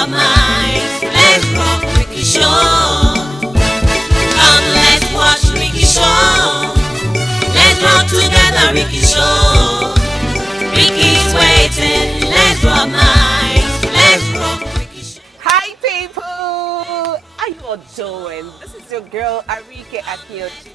our minds. Let's rock Rikkie Show. Come, let's watch Rikkie Show. Let's rock together, Rikkie Show. Rikkie's waiting. Let's rock minds. Let's rock Rikkie Show. Hi people! How you all doing? This is your girl Rikkie Akiodu.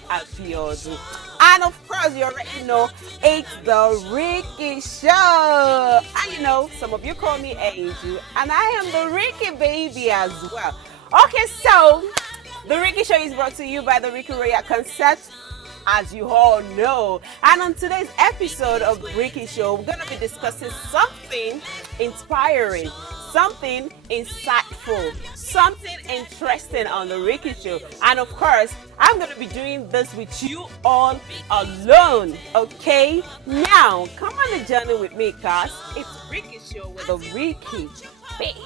And of course you already know it's the Rikkie Show. And you know, some of you call me Angel and I am the Rikkie baby as well. Okay, so the Rikkie Show is brought to you by the Rikkie Royal Concept, as you all know. And on today's episode of the Rikkie Show, we're going to be discussing something inspiring, something insightful, something interesting on the Rikkie Show. And of course, I'm going to be doing this with you all alone, okay? Now, come on the journey with me, cause it's Rikkie Show with the Rikkie baby.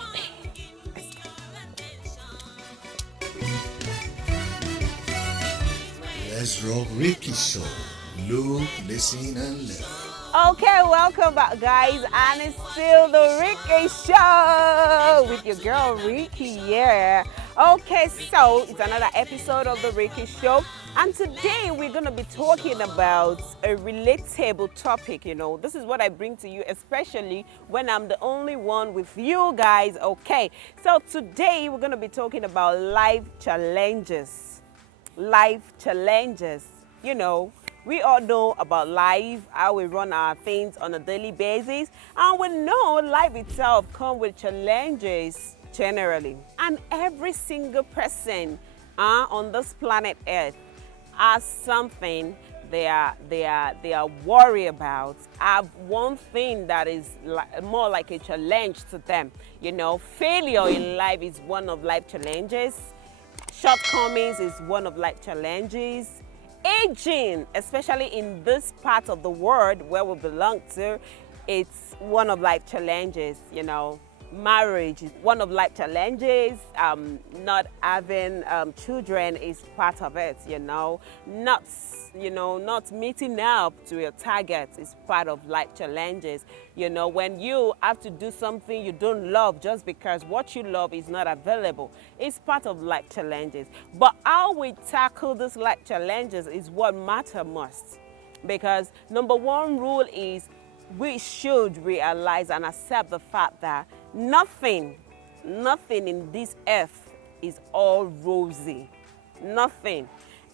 Let's rock Rikkie Show. Look, listen, and live. Okay, welcome back, guys, and it's still the Rikkie Show with your girl Rikkie. Yeah. Okay, so it's another episode of the Rikkie Show, and today we're gonna be talking about a relatable topic. You know, this is what I bring to you, especially when I'm the only one with you guys. Okay, so today we're gonna be talking about life challenges. Life challenges. You know, we all know about life, how we run our things on a daily basis, and we know life itself comes with challenges generally. And every single person on this planet Earth has something they are worried about, have one thing that is more like a challenge to them. You know, failure in life is one of life challenges. Shortcomings is one of life challenges. Aging, especially in this part of the world where we belong to, it's one of life challenges. You know, marriage is one of life challenges. Not having children is part of it. Not meeting up to your targets is part of life challenges. You know, when you have to do something you don't love just because what you love is not available, it's part of life challenges. But how we tackle these life challenges is what matters most, because number one rule is we should realize and accept the fact that nothing in this earth is all rosy. Nothing.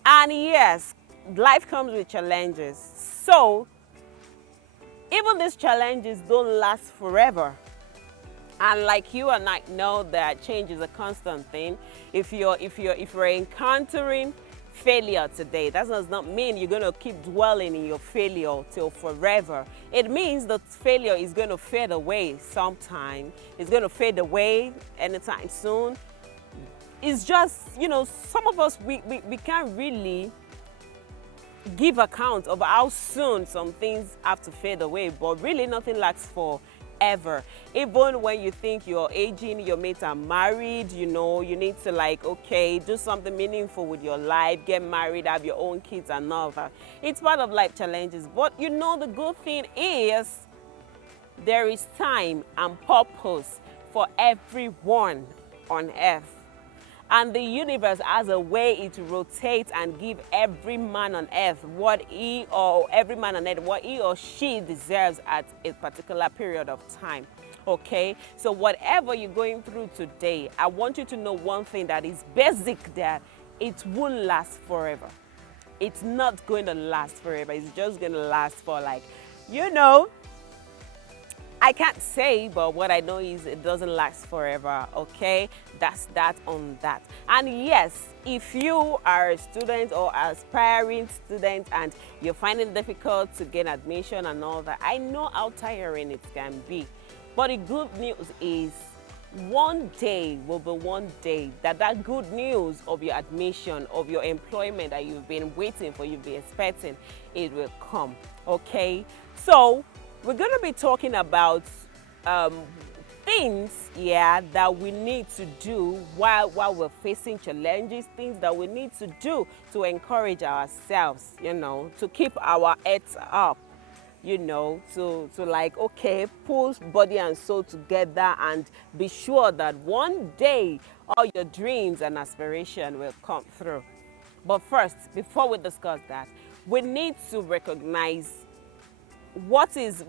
And yes, life comes with challenges. So even these challenges don't last forever. And like you and I know that change is a constant thing. If you're encountering failure today, that does not mean you're going to keep dwelling in your failure till forever. It means that failure is going to fade away sometime. It's going to fade away anytime soon. It's just, you know, some of us, we can't really give account of how soon some things have to fade away, but really nothing lasts forever. Even when you think you're aging, your mates are married, you know, you need to do something meaningful with your life, get married, have your own kids and all that. It's part of life challenges. But you know, the good thing is there is time and purpose for everyone on earth. And the universe has a way it rotates and give every man on earth what he or she deserves at a particular period of time. Okay, so whatever you're going through today, I want you to know one thing that is basic, that it won't last forever. It's not going to last forever. It's just going to last for I can't say, but what I know is it doesn't last forever, okay? That's that on that. And yes, if you are a student or aspiring student and you're finding it difficult to get admission and all that, I know how tiring it can be. But the good news is one day will be one day that good news of your admission, of your employment that you've been waiting for, you've been expecting, it will come, okay? So we're going to be talking about things, that we need to do while we're facing challenges, things that we need to do to encourage ourselves, to keep our heads up. to like, okay, pull body and soul together and be sure that one day all your dreams and aspiration will come through. But first, before we discuss that, we need to recognize why is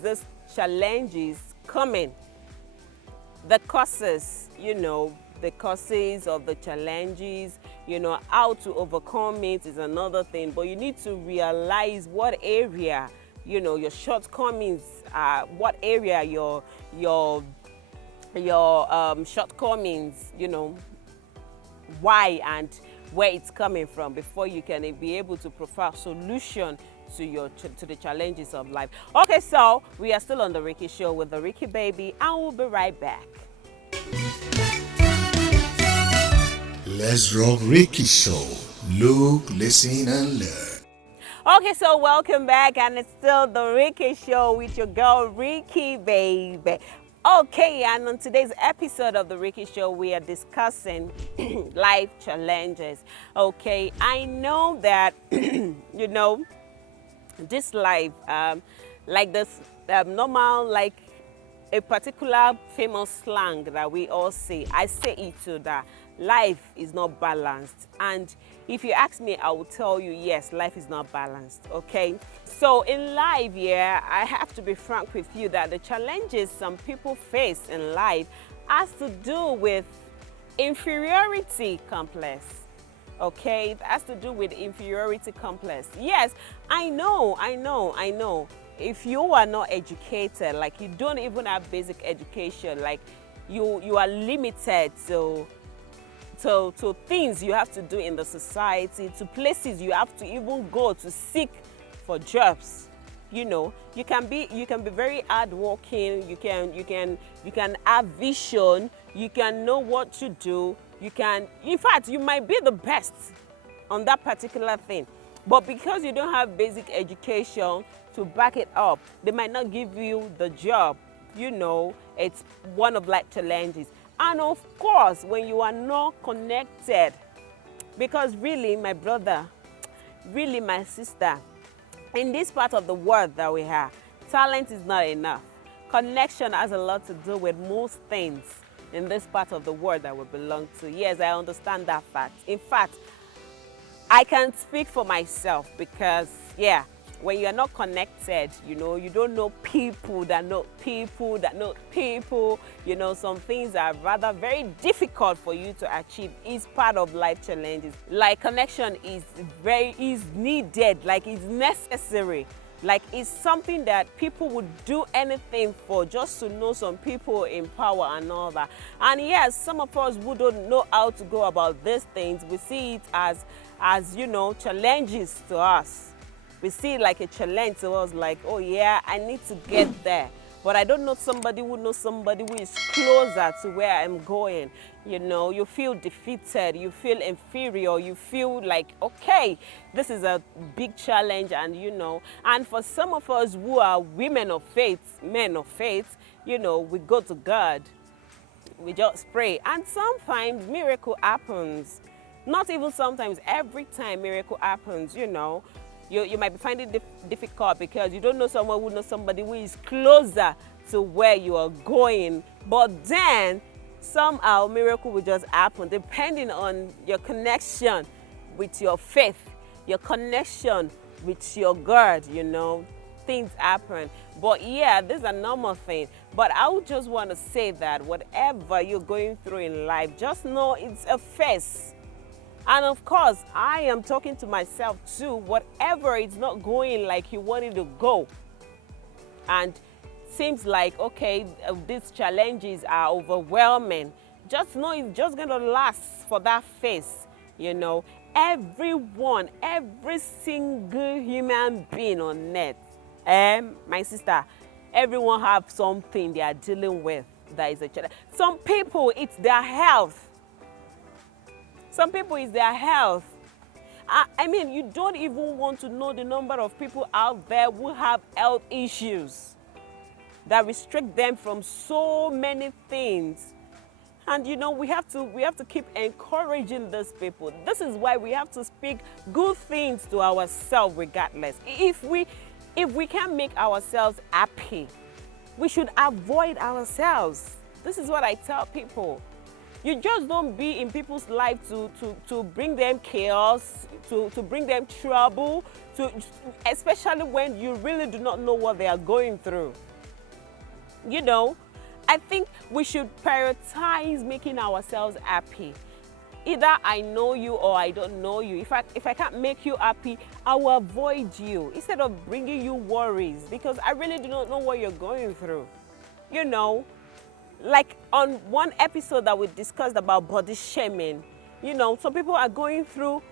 this challenges coming, the causes, the causes of the challenges, how to overcome it is another thing. But you need to realize what area, your shortcomings are, what area your shortcomings, why and where it's coming from, before you can be able to provide solution to the challenges of life. Okay, so we are still on the Rikkie Show with the Rikkie baby, and we'll be right back. Let's rock Rikkie Show. Look, listen, and learn. Okay, so welcome back, and it's still the Rikkie Show with your girl Rikkie baby. Okay, and on today's episode of the Rikkie Show, we are discussing life challenges. Okay, I know that this life, like this normal, like a particular famous slang that we all say. I say it too, that life is not balanced. And if you ask me, I will tell you, yes, life is not balanced, okay? So in life, I have to be frank with you that the challenges some people face in life has to do with inferiority complex. Okay, it has to do with inferiority complex. Yes, I know. If you are not educated, like you don't even have basic education, like you are limited to things you have to do in the society, to places you have to even go to seek for jobs. You can be very hardworking. You can have vision. You can know what to do. In fact, you might be the best on that particular thing, but because you don't have basic education to back it up, they might not give you the job. It's one of life challenges. And of course, when you are not connected, because really, my brother, really my sister, in this part of the world that we have, talent is not enough. Connection has a lot to do with most things in this part of the world that we belong to. Yes, I understand that fact. In fact, I can speak for myself because, when you're not connected, you don't know people that know people that know people, some things are rather very difficult for you to achieve. It's part of life challenges. Like connection is needed, like it's necessary. Like it's something that people would do anything for, just to know some people in power and all that. And yes, some of us who don't know how to go about these things, we see it as challenges to us. We see it like a challenge to us, like, oh yeah, I need to get there. But I don't know somebody who knows somebody who is closer to where I'm going. You feel defeated, you feel inferior, you feel like, okay, this is a big challenge. And for some of us who are women of faith, men of faith, we go to God. We just pray. And sometimes miracle happens. Not even sometimes, every time miracle happens, You might be finding it difficult because you don't know someone who knows somebody who is closer to where you are going. But then, somehow, miracle will just happen depending on your connection with your faith, your connection with your God, Things happen. But this is a normal thing. But I would just want to say that whatever you're going through in life, just know it's a phase. And of course, I am talking to myself too. Whatever is not going like you wanted to go, and seems like, okay, these challenges are overwhelming, just know it's just going to last for that phase. Everyone, every single human being on earth, my sister, everyone have something they are dealing with that is a challenge. Some people, it's their health. Some people, it's their health. I mean, you don't even want to know the number of people out there who have health issues that restrict them from so many things. And we have to keep encouraging these people. This is why we have to speak good things to ourselves regardless. If we can't make ourselves happy, we should avoid ourselves. This is what I tell people. You just don't be in people's life to bring them chaos, to bring them trouble, especially when you really do not know what they are going through. I think we should prioritize making ourselves happy. Either I know you or I don't know you. If I can't make you happy, I will avoid you instead of bringing you worries, because I really do not know what you're going through. Like on one episode that we discussed about body shaming, some people are going through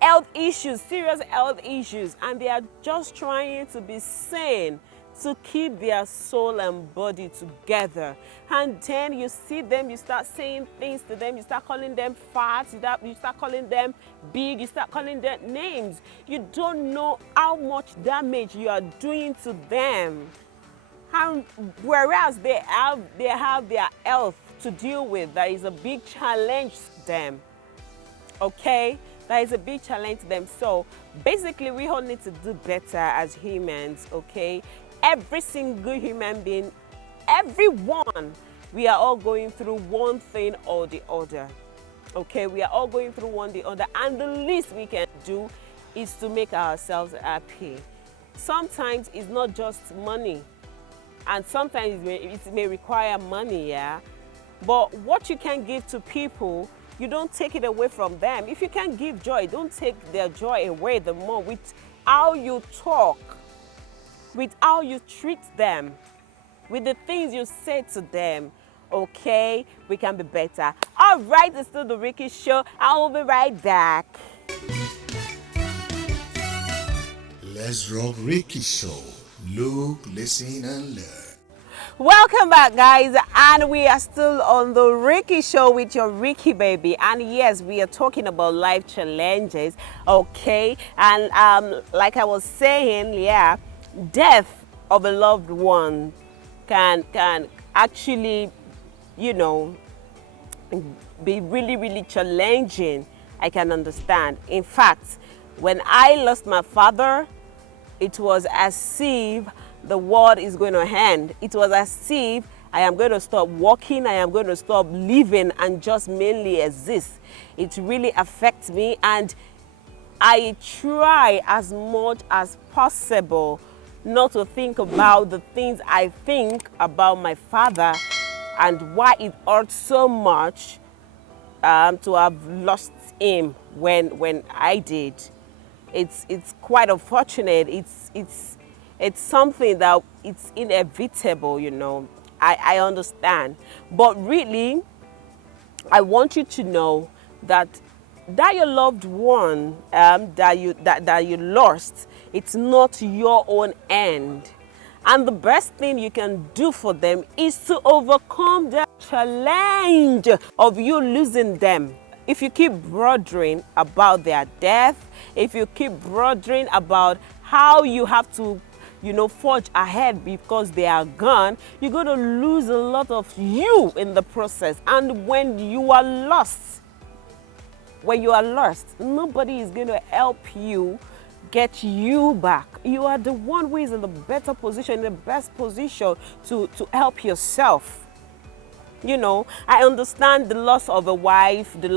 health issues, serious health issues, and they are just trying to be sane, to keep their soul and body together. And then you see them, you start saying things to them, you start calling them fat, you start calling them big, you start calling them names. You don't know how much damage you are doing to them. And whereas they have their health to deal with, that is a big challenge to them. Okay? That is a big challenge to them. So basically, we all need to do better as humans, okay? Every single human being, everyone, we are all going through one thing or the other. Okay, we are all going through one or the other, and the least we can do is to make ourselves happy. Sometimes it's not just money, and sometimes it may require money, yeah. But what you can give to people, you don't take it away from them. If you can give joy, don't take their joy away the more with how you talk, with how you treat them, with the things you say to them. Okay, we can be better. All right, it's still the Rikkie Show. I will be right back. Let's Rock Rikkie Show. Look, listen, and learn. Welcome back, guys, and we are still on the Rikkie Show with your Rikkie baby. And yes, we are talking about life challenges. Okay, and like I was saying, yeah, death of a loved one can actually, be really, really challenging. I can understand. In fact, when I lost my father, it was as if the world is going to end. It was as if I am going to stop walking, I am going to stop living and just mainly exist. It really affects me, and I try as much as possible not to think about the things I think about my father and why it hurts so much to have lost him when I did. It's quite unfortunate. It's something that it's inevitable, I understand. But really, I want you to know that your loved one that you lost, it's not your own end. And the best thing you can do for them is to overcome the challenge of you losing them. If you keep bothering about their death, if you keep bothering about how you have to, forge ahead because they are gone, you're going to lose a lot of you in the process. And when you are lost, nobody is going to help you get you back. You are the one who is in the better position, in the best position to help yourself. I understand the loss of a wife, the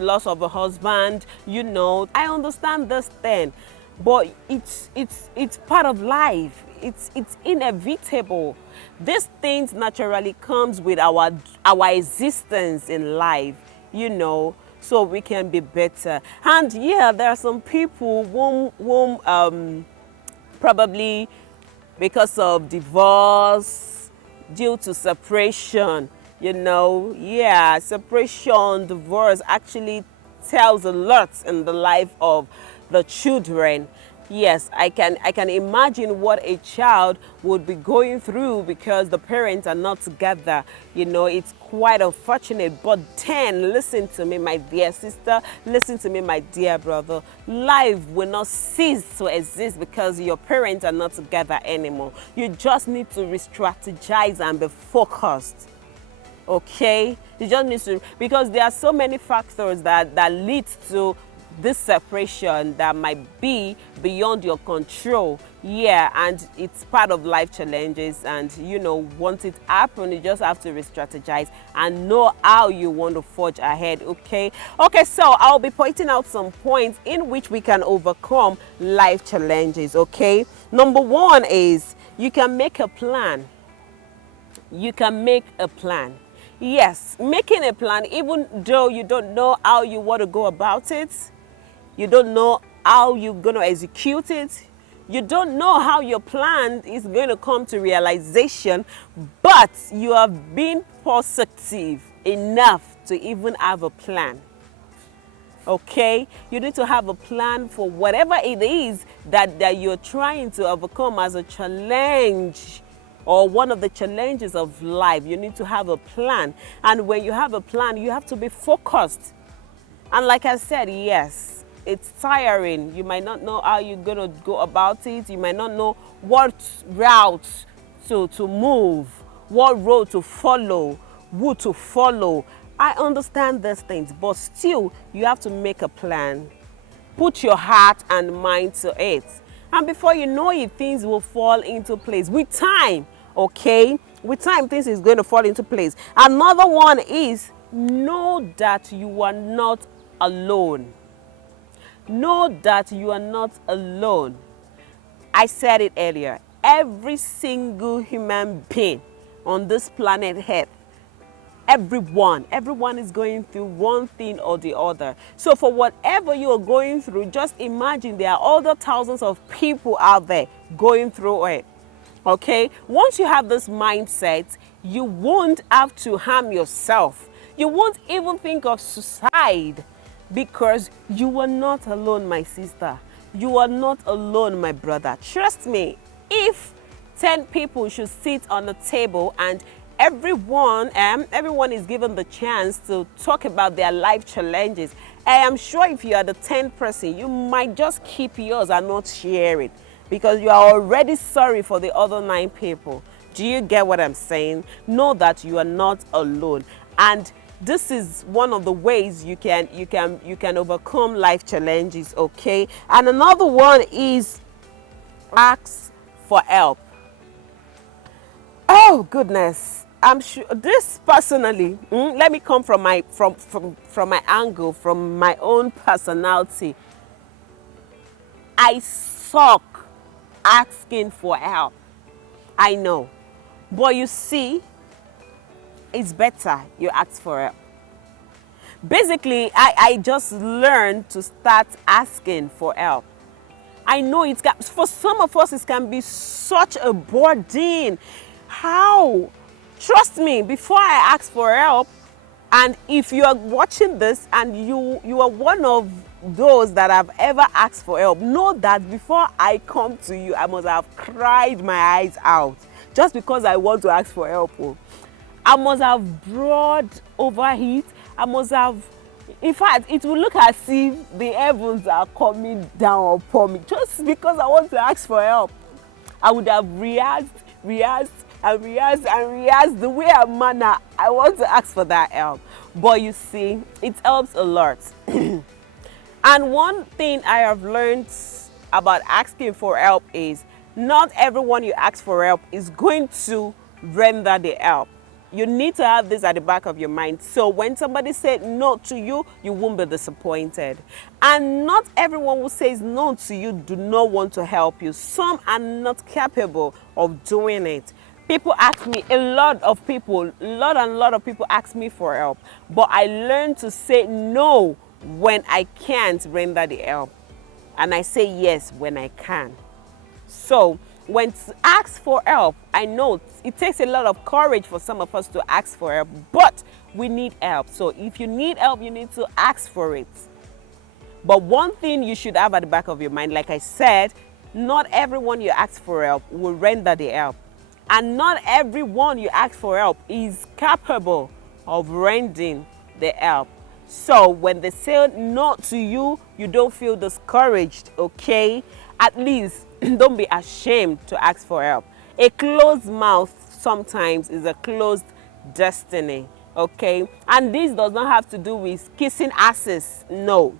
loss of a husband, I understand this thing, but it's part of life. It's inevitable. These things naturally comes with our existence in life, so we can be better. And yeah, there are some people whom probably because of divorce, due to separation, separation, divorce actually tells a lot in the life of the children. Yes, I can imagine what a child would be going through because the parents are not together. It's quite unfortunate. But then, listen to me, my dear sister, listen to me, my dear brother. Life will not cease to exist because your parents are not together anymore. You just need to re-strategize and be focused. Okay, you just need to, because there are so many factors that lead to this separation that might be beyond your control. Yeah, and it's part of life challenges, and once it happens, you just have to re-strategize and know how you want to forge ahead. Okay, so I'll be pointing out some points in which we can overcome life challenges. Okay, number one is you can make a plan. You can make a plan. Yes, making a plan, even though you don't know how you want to go about it, you don't know how you're going to execute it, you don't know how your plan is going to come to realization, but you have been positive enough to even have a plan. Okay, you need to have a plan for whatever it is that you're trying to overcome as a challenge, or one of the challenges of life. You need to have a plan. And when you have a plan, you have to be focused. And like I said, yes, it's tiring. You might not know how you're going to go about it. You might not know what route to move, what road to follow, who to follow. I understand these things, but still, you have to make a plan. Put your heart and mind to it. And before you know it, things will fall into place with time. Okay, with time, things is going to fall into place. Another one is know that you are not alone. Know that you are not alone. I said it earlier. Every single human being on this planet Earth, everyone is going through one thing or the other. So for whatever you are going through, just imagine there are other thousands of people out there going through it. Okay, once you have this mindset, you won't have to harm yourself. You won't even think of suicide, because you are not alone, my sister. You are not alone, my brother. Trust me, if 10 people should sit on a table and everyone is given the chance to talk about their life challenges, I am sure if you are the 10th person, you might just keep yours and not share it, because you are already sorry for the other 9 people. Do you get what I'm saying? Know that you are not alone. And this is one of the ways you can overcome life challenges. Okay, and another one is ask for help. Oh goodness, I'm sure this personally, let me come from my angle, from my own personality. I suck asking for help. I know, but you see, it's better you ask for help. Basically, I just learned to start asking for help. I know for some of us, it can be such a burden. How? Trust me, before I ask for help, and if you are watching this and you are one of those that have ever asked for help, know that before I come to you, I must have cried my eyes out just because I want to ask for help. I must have brought overheat. I must have, in fact, it will look as if the heavens are coming down upon me just because I want to ask for help. I would have rehearsed the way and manner I want to ask for that help. But you see, it helps a lot. And one thing I have learned about asking for help is not everyone you ask for help is going to render the help. You need to have this at the back of your mind. So when somebody said no to you, you won't be disappointed. And not everyone who says no to you do not want to help you. Some are not capable of doing it. People ask me, a lot of people ask me for help. But I learned to say no when I can't render the help. And I say yes when I can. So when to ask for help, I know it takes a lot of courage for some of us to ask for help, but we need help. So if you need help, you need to ask for it. But one thing you should have at the back of your mind, like I said, not everyone you ask for help will render the help. And not everyone you ask for help is capable of rendering the help. So when they say no to you, you don't feel discouraged, okay? At least don't be ashamed to ask for help. A closed mouth sometimes is a closed destiny. okay? And this does not have to do with kissing asses. No,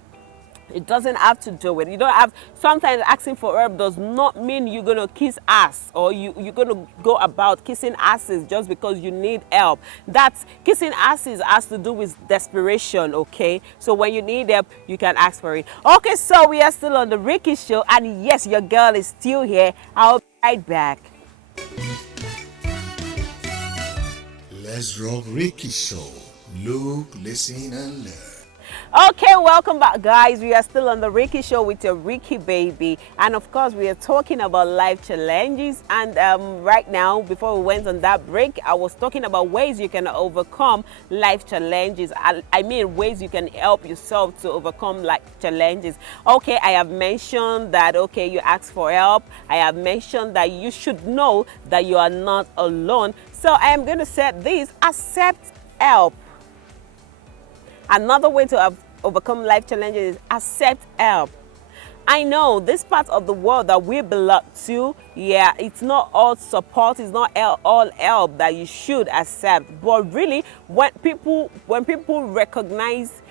it doesn't have to do with it. You don't have, sometimes asking for help does not mean you're going to kiss ass, or you're going to go about kissing asses just because you need help. That's, kissing asses has to do with desperation, okay? So when you need help, you can ask for it. Okay, so we are still on the Rikkie Show, and yes, your girl is still here. I'll be right back. Let's Rock Rikkie Show. Look, listen, and learn. Okay, welcome back, guys. We are still on the Rikkie Show with your Rikkie baby, and of course we are talking about life challenges. And right now, before we went on that break, I was talking about ways you can overcome life challenges. I mean ways you can help yourself to overcome life challenges. Okay, I have mentioned that, okay, you ask for help. I have mentioned that you should know that you are not alone. So I am going to say this: accept help. Another way to overcome life challenges is accept help. I know this part of the world that we belong to, yeah, it's not all support, it's not all help that you should accept. But really, when people recognize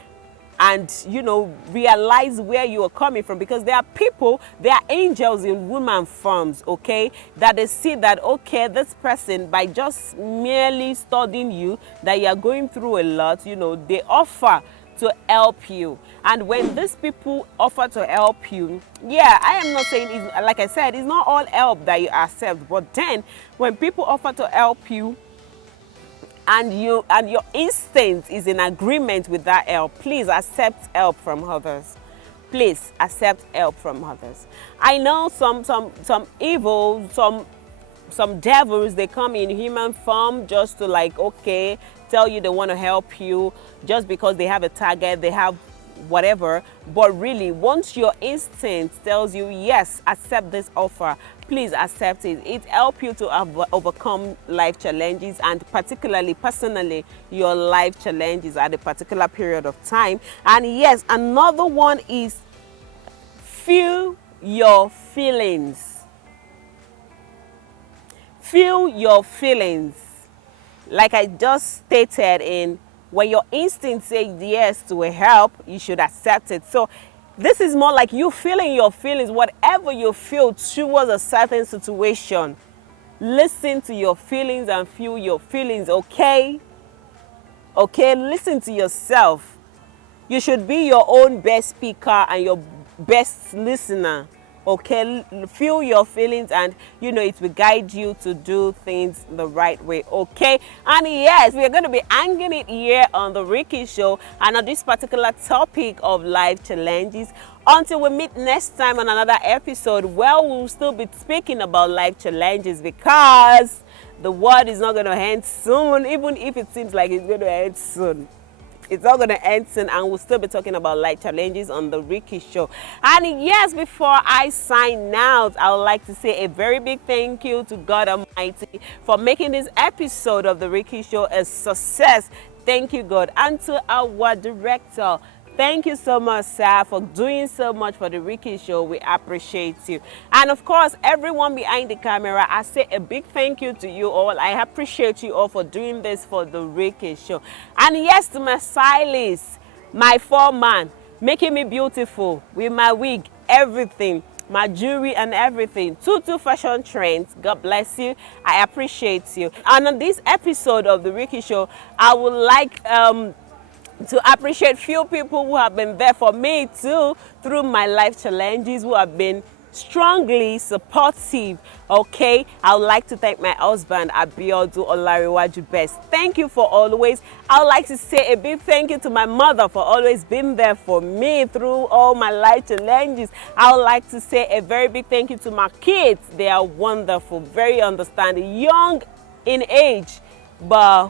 and, you know, realize where you are coming from, because there are people, there are angels in woman forms, okay, that they see that, okay, this person, by just merely studying you, that you are going through a lot, you know, they offer to help you. And when these people offer to help you, yeah, I am not saying, it's, like I said, it's not all help that you accept, but then when people offer to help you, and your instinct is in agreement with that help, please accept help from others. Please accept help from others. I know some evil, some devils, they come in human form just to, like, okay, tell you they want to help you just because they have a target, they have whatever. But really, once your instinct tells you, yes, accept this offer, please accept it. It helps you to overcome life challenges, and particularly, personally, your life challenges at a particular period of time. And yes, another one is feel your feelings. Feel your feelings. Like I just stated, in when your instinct says yes to a help, you should accept it. So this is more like you feeling your feelings, whatever you feel towards a certain situation. Listen to your feelings and feel your feelings, okay? Okay, listen to yourself. You should be your own best speaker and your best listener. Okay, feel your feelings, and you know it will guide you to do things the right way. Okay, and yes, we are going to be hanging it here on the Rikkie Show, and on this particular topic of life challenges. Until we meet next time on another episode, well, we'll still be speaking about life challenges, because the world is not going to end soon, even if it seems like it's going to end soon. It's all going to end soon, and we'll still be talking about life challenges on the Rikkie Show. And yes, before I sign out, I would like to say a very big thank you to God Almighty for making this episode of the Rikkie Show a success. Thank you, God. And to our director, thank you so much, sir, for doing so much for the Rikkie Show. We appreciate you. And of course, everyone behind the camera, I say a big thank you to you all. I appreciate you all for doing this for the Rikkie Show. And yes, to my stylist, my foreman, making me beautiful with my wig, everything, my jewelry and everything. Tutu Fashion Trends, God bless you. I appreciate you. And on this episode of the Rikkie Show, I would like to appreciate few people who have been there for me too through my life challenges, who have been strongly supportive. Okay, I would like to thank my husband Abiodu Olariwaju Best. Thank you for always. I would like to say a big thank you to my mother for always being there for me through all my life challenges. I would like to say a very big thank you to my kids. They are wonderful, very understanding, young in age, but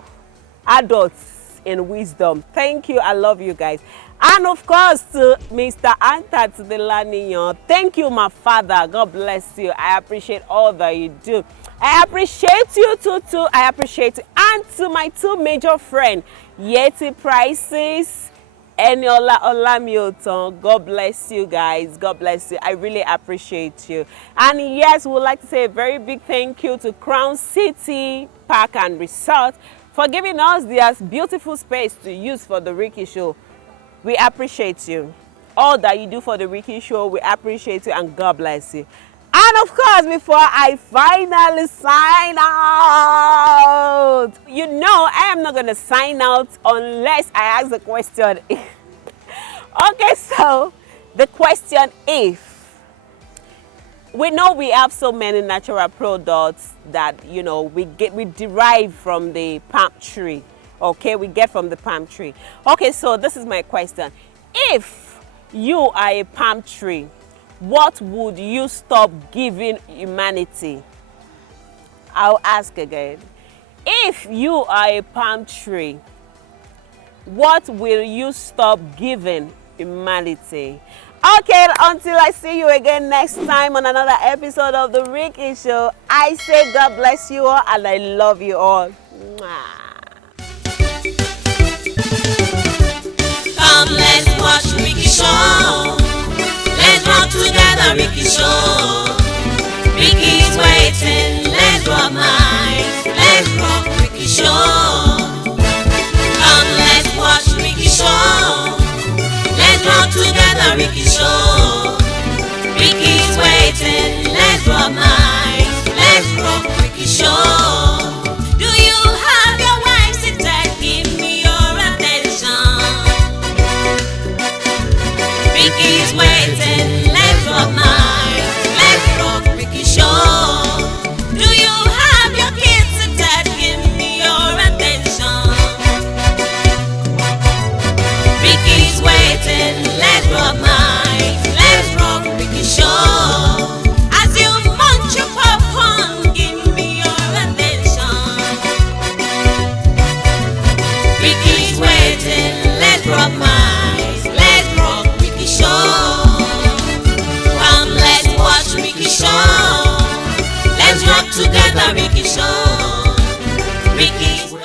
adults in wisdom. Thank you. I love you guys. And of course, to Mr. Anta Tudelaniyo, thank you, my father. God bless you. I appreciate all that you do. I appreciate you too. I appreciate you. And to my two major friends, Yeti Prices, Eniola Olamioton. God bless you guys. God bless you. I really appreciate you. And yes, we would like to say a very big thank you to Crown City Park and Resort for giving us this beautiful space to use for the Rikkie Show. We appreciate you. All that you do for the Rikkie Show, we appreciate you, and God bless you. And of course, before I finally sign out, you know I am not going to sign out unless I ask the question. Okay, so the question is, we know we have so many natural products that, you know, we derive from the palm tree. Okay, we get from the palm tree. Okay, so this is my question. If you are a palm tree, what would you stop giving humanity? I'll ask again. If you are a palm tree, what will you stop giving humanity? Okay, until I see you again next time on another episode of the Rikkie Show, I say God bless you all and I love you all. Come, let's watch Rikkie Show. Let's rock together, Rikkie Show. Rikkie's waiting, let's rock night.